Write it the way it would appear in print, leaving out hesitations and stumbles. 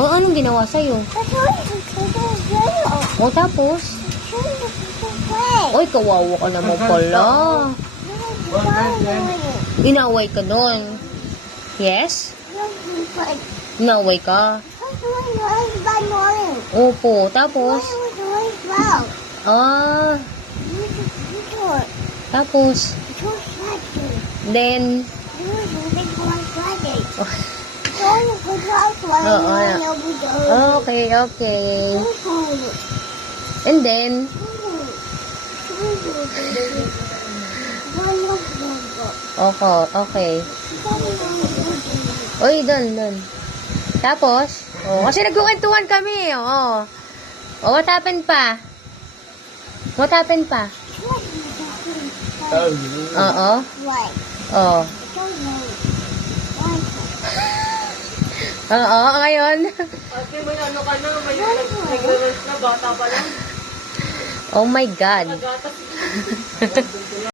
O, anong ginawa sa'yo? O, tapos? Oy, kawawa ka naman pala. Inaway ka doon. Yes? Inaway ka. Opo, tapos? Ah, tapos? Then? Okay, okay. And then? Okay. Uy, doon. Tapos? Oh, kasi nagkukwentuhan kami. Oh, what happened pa? What happened pa? Oo. Oh. Oo, ngayon. Ate, may ano ka na, may nag-release na, bata pa lang. Oh my God. Nagatas.